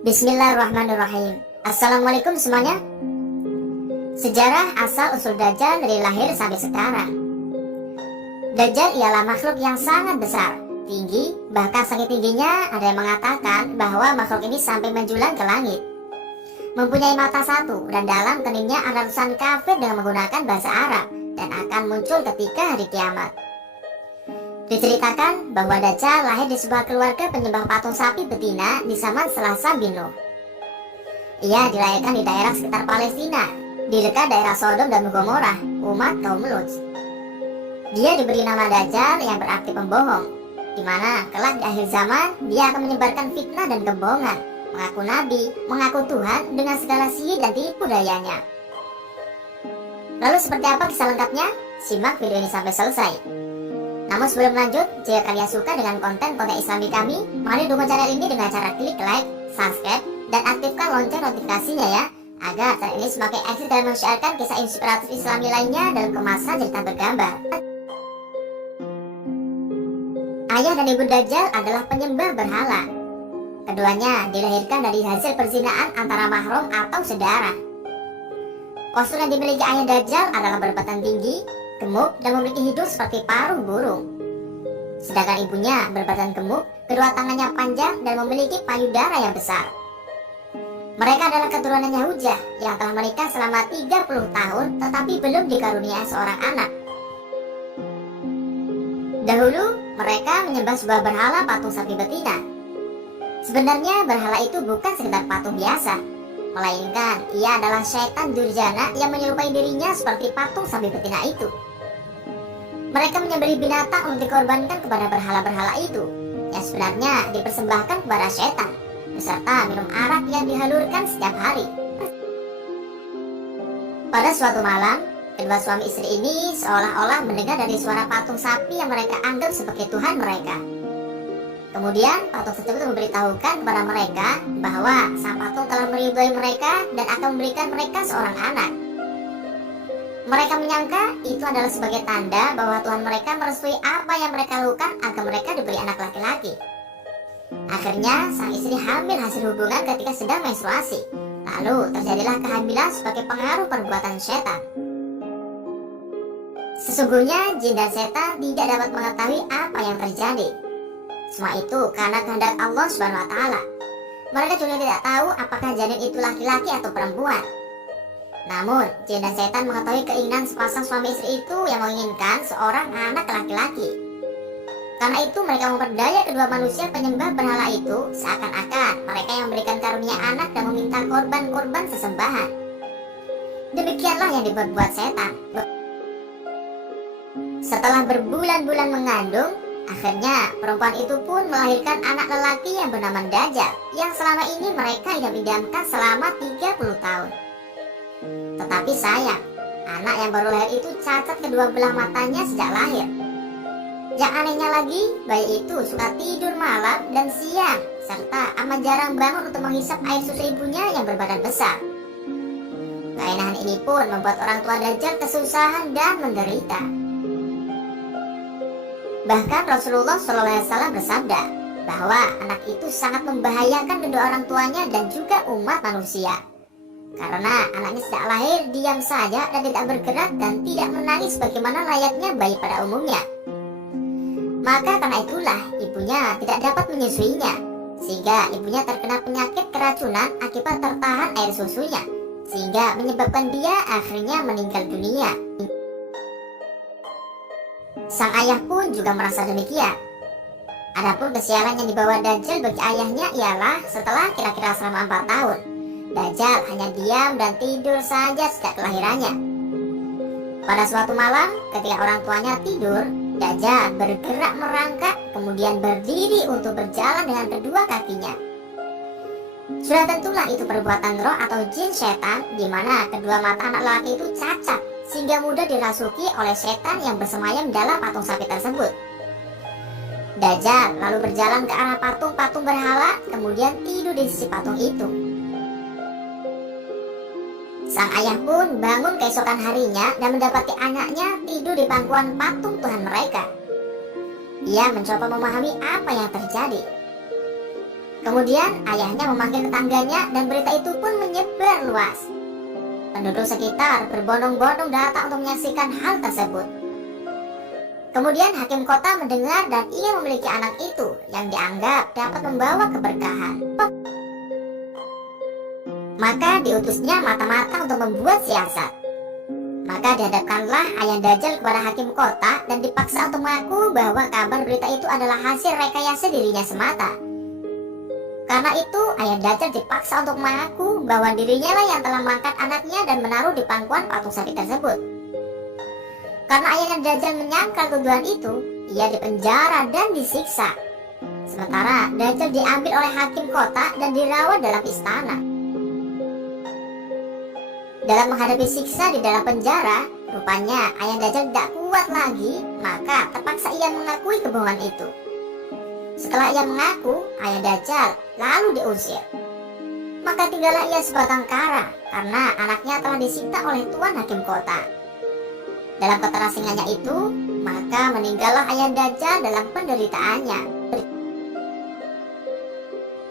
Bismillahirrahmanirrahim. Assalamualaikum semuanya. Sejarah asal-usul Dajjal dari lahir sampai sekarang. Dajjal ialah makhluk yang sangat besar, tinggi, bahkan saking tingginya ada yang mengatakan bahwa makhluk ini sampai menjulang ke langit. Mempunyai mata satu dan dalam keningnya ada tulisan kafir dengan menggunakan bahasa Arab dan akan muncul ketika hari kiamat. Diceritakan bahwa Dajjal lahir di sebuah keluarga penyembah patung sapi betina di zaman Selasa bin Nuh. Ia dilahirkan di daerah sekitar Palestina, di dekat daerah Sodom dan Gomorrah, umat kaum Lut. Dia diberi nama Dajjal yang berarti pembohong, di mana kelak di akhir zaman dia akan menyebarkan fitnah dan kebohongan, mengaku nabi, mengaku Tuhan dengan segala sihir dan tipu dayanya. Lalu seperti apa kisah lengkapnya? Simak video ini sampai selesai. Namun sebelum lanjut, jika kalian suka dengan konten-konten Islami kami, mari dukung channel ini dengan cara klik like, subscribe, dan aktifkan lonceng notifikasinya ya, agar channel ini semakin eksis dalam mensiarkan kisah inspiratif Islami lainnya dalam kemasan cerita bergambar. Ayah dan ibu Dajjal adalah penyembah berhala. Keduanya dilahirkan dari hasil perzinaan antara mahram atau saudara. Kostum yang dimiliki ayah Dajjal adalah berbadan tinggi, gemuk, dan memiliki hidung seperti paruh burung. Sedangkan ibunya berbadan gemuk, kedua tangannya panjang, dan memiliki payudara yang besar. Mereka adalah keturunan Yahujah yang telah menikah selama 30 tahun tetapi belum dikaruniai seorang anak. Dahulu, mereka menyembah sebuah berhala patung sapi betina. Sebenarnya berhala itu bukan sekedar patung biasa, melainkan ia adalah syaitan durjana yang menyerupai dirinya seperti patung sapi betina itu. Mereka menyembelih binatang untuk dikorbankan kepada berhala-berhala itu, yang sebenarnya dipersembahkan kepada setan, beserta minum arak yang dihalurkan setiap hari. Pada suatu malam, kedua suami istri ini seolah-olah mendengar dari suara patung sapi yang mereka anggap sebagai Tuhan mereka. Kemudian patung tersebut memberitahukan kepada mereka bahwa sang patung telah meridhoi mereka dan akan memberikan mereka seorang anak. Mereka menyangka itu adalah sebagai tanda bahwa Tuhan mereka merestui apa yang mereka lakukan agar mereka diberi anak laki-laki. Akhirnya sang istri hamil hasil hubungan ketika sedang menstruasi. Lalu terjadilah kehamilan sebagai pengaruh perbuatan setan. Sesungguhnya jin dan setan tidak dapat mengetahui apa yang terjadi. Semua itu karena kehendak Allah Subhanahu wa Ta'ala. Mereka juga tidak tahu apakah janin itu laki-laki atau perempuan. Namun, jin dan setan mengetahui keinginan sepasang suami istri itu yang menginginkan seorang anak laki-laki. Karena itu mereka memperdaya kedua manusia penyembah berhala itu seakan-akan mereka yang memberikan karunia anak dan meminta korban-korban sesembahan. Demikianlah yang diperbuat setan. Setelah berbulan-bulan mengandung, akhirnya perempuan itu pun melahirkan anak lelaki yang bernama Dajjal, yang selama ini mereka idam-idamkan selama 30 tahun. Tetapi sayang, anak yang baru lahir itu cacat kedua belah matanya sejak lahir. Yang anehnya lagi, bayi itu suka tidur malam dan siang, serta amat jarang bangun untuk menghisap air susu ibunya yang berbadan besar. Keanehan ini pun membuat orang tua Dajjal kesusahan dan menderita. Bahkan Rasulullah SAW bersabda bahwa anak itu sangat membahayakan kedua orang tuanya dan juga umat manusia. Karena anaknya sejak lahir diam saja dan tidak bergerak dan tidak menangis sebagaimana layaknya bayi pada umumnya. Maka karena itulah ibunya tidak dapat menyusuinya, sehingga ibunya terkena penyakit keracunan akibat tertahan air susunya, sehingga menyebabkan dia akhirnya meninggal dunia. Sang ayah pun juga merasa demikian. Adapun kesialan yang dibawa Dajjal bagi ayahnya ialah setelah kira-kira selama 4 tahun. Dajjal hanya diam dan tidur saja sejak kelahirannya. Pada suatu malam, ketika orang tuanya tidur, Dajjal bergerak merangkak, kemudian berdiri untuk berjalan dengan kedua kakinya. Sudah tentulah itu perbuatan roh atau jin setan, di mana kedua mata anak lelaki itu cacat, sehingga mudah dirasuki oleh setan yang bersemayam dalam patung sapi tersebut. Dajjal lalu berjalan ke arah patung-patung berhala, kemudian tidur di sisi patung itu. Sang ayah pun bangun keesokan harinya dan mendapati anaknya tidur di pangkuan patung Tuhan mereka. Ia mencoba memahami apa yang terjadi. Kemudian ayahnya memanggil tetangganya dan berita itu pun menyebar luas. Penduduk sekitar berbondong-bondong datang untuk menyaksikan hal tersebut. Kemudian hakim kota mendengar dan ingin memiliki anak itu yang dianggap dapat membawa keberkahan. Maka diutusnya mata-mata untuk membuat siasat. Maka dihadapkanlah ayah Dajjal kepada hakim kota dan dipaksa untuk mengaku bahwa kabar berita itu adalah hasil rekayasa dirinya semata. Karena itu ayah Dajjal dipaksa untuk mengaku bahwa dirinya lah yang telah mengangkat anaknya dan menaruh di pangkuan patung sapi tersebut. Karena ayahnya Dajjal menyangkal tuduhan itu, ia dipenjara dan disiksa. Sementara Dajjal diambil oleh hakim kota dan dirawat dalam istana. Dalam menghadapi siksa di dalam penjara, rupanya ayah Dajjal tidak kuat lagi, maka terpaksa ia mengakui kebohongan itu. Setelah ia mengaku, ayah Dajjal lalu diusir. Maka tinggallah ia sebatang kara karena anaknya telah disita oleh tuan hakim kota. Dalam keterasingannya itu, maka meninggallah ayah Dajjal dalam penderitaannya.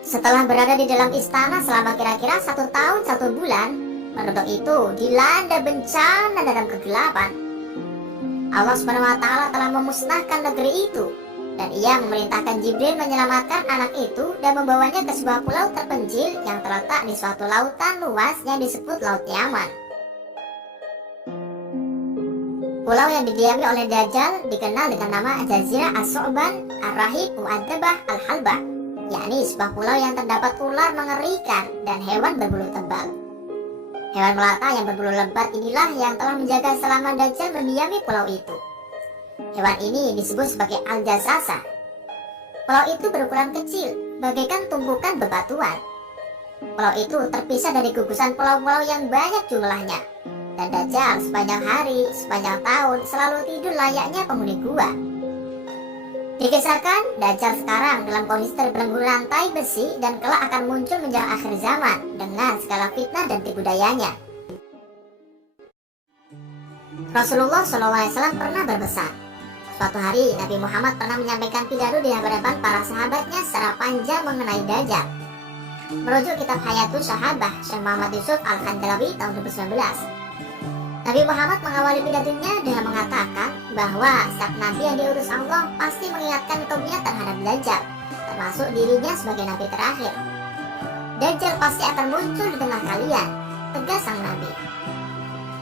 Setelah berada di dalam istana selama kira-kira 1 tahun 1 bulan, penduduk itu dilanda bencana dalam kegelapan. Allah SWT telah memusnahkan negeri itu, dan ia memerintahkan Jibril menyelamatkan anak itu dan membawanya ke sebuah pulau terpencil yang terletak di suatu lautan luas yang disebut Laut Yaman. Pulau yang didiami oleh Dajjal dikenal dengan nama Jazirah As-Su'ban Ar-Rahib Mu'adzabah Al-Halbah, yakni sebuah pulau yang terdapat ular mengerikan dan hewan berbulu tebal. Hewan melata yang berbulu lebat inilah yang telah menjaga selama Dajjal mendiami pulau itu. Hewan ini disebut sebagai Al-Jassasa. Pulau itu berukuran kecil, bagaikan tumpukan bebatuan. Pulau itu terpisah dari gugusan pulau-pulau yang banyak jumlahnya. Dan Dajjal sepanjang hari, sepanjang tahun selalu tidur layaknya penghuni gua. Dikisahkan, Dajjal sekarang dalam kondisi terbelenggu rantai besi dan kelak akan muncul menjelang akhir zaman dengan segala fitnah dan tipu dayanya. Rasulullah SAW pernah berpesan. Suatu hari Nabi Muhammad pernah menyampaikan pidato di hadapan para sahabatnya secara panjang mengenai Dajjal. Merujuk kitab Hayatus Sahabah Syekh Muhammad Yusuf Al-Handalawi tahun 2019. Nabi Muhammad mengawali pidatonya dengan mengatakan bahwa setiap nabi yang diutus Allah pasti mengingatkan kaumnya terhadap Dajjal, termasuk dirinya sebagai nabi terakhir. Dajjal pasti akan muncul di tengah kalian, tegas sang nabi.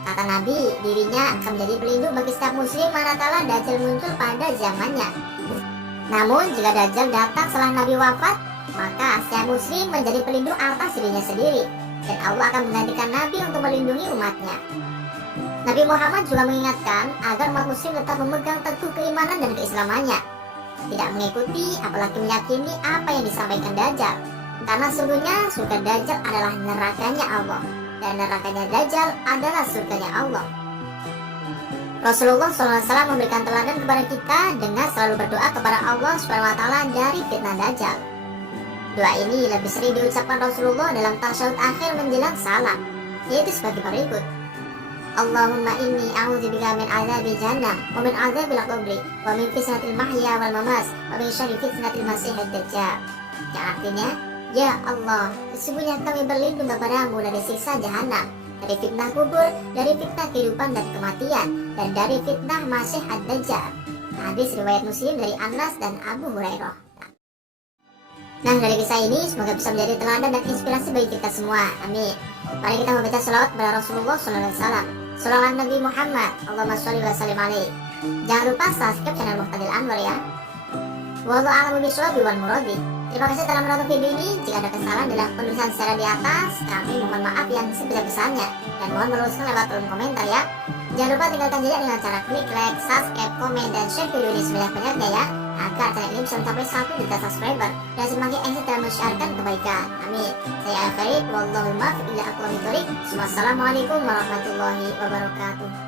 Kata Nabi, dirinya akan menjadi pelindung bagi setiap muslim manakala Dajjal muncul pada zamannya. Namun jika Dajjal datang setelah Nabi wafat, maka setiap muslim menjadi pelindung atas dirinya sendiri, dan Allah akan menggantikan Nabi untuk melindungi umatnya. Nabi Muhammad juga mengingatkan agar umat muslim tetap memegang teguh keimanan dan keislamannya, tidak mengikuti apalagi meyakini apa yang disampaikan Dajjal, karena sungguhnya surga Dajjal adalah nerakanya Allah, dan nerakanya Dajjal adalah surganya Allah. Rasulullah SAW memberikan teladan kepada kita dengan selalu berdoa kepada Allah SWT dari fitnah Dajjal. Doa ini lebih sering diucapkan Rasulullah dalam tasyahud akhir menjelang salam, yaitu sebagai berikut. Allahumma inni a'udzubika min azabi jahannam wa min azabil qabri wa min fitnatil mahya wal mamas wa min syarri fitnatil masiihid dajjal. Yang artinya, ya Allah, sesungguhnya kami berlindung kepadamu dari siksa jahanam, dari fitnah kubur, dari fitnah kehidupan dan kematian, dan dari fitnah Masih ad-Dajjal. Hadis riwayat Muslim dari Anas dan Abu Hurairah. Nah, dari kisah ini semoga bisa menjadi teladan dan inspirasi bagi kita semua. Amin. Mari kita membaca sholawat kepada Rasulullah SAW. Sholawat Nabi Muhammad, Allahumma sholli wa sallim alaihi. Jangan lupa subscribe channel Muhtadil Anwar ya. Wallahu a'lamu bishawab wal muradi. Terima kasih telah menonton video ini. Jika ada kesalahan dalam penulisan secara di atas, kami mohon maaf yang sebesar-besarnya, dan mohon meluruskan lewat kolom komentar ya. Jangan lupa tinggalkan jejak dengan cara klik like, subscribe, komen, dan share video ini sebanyak-banyaknya ya, agar channel ini bisa mencapai 1 juta subscriber dan semakin eksis dalam menyiarkan kebaikan. Amin. Saya Farid, wallahul muwaffiq ila aqwamit thoriq. Wassalamualaikum warahmatullahi wabarakatuh.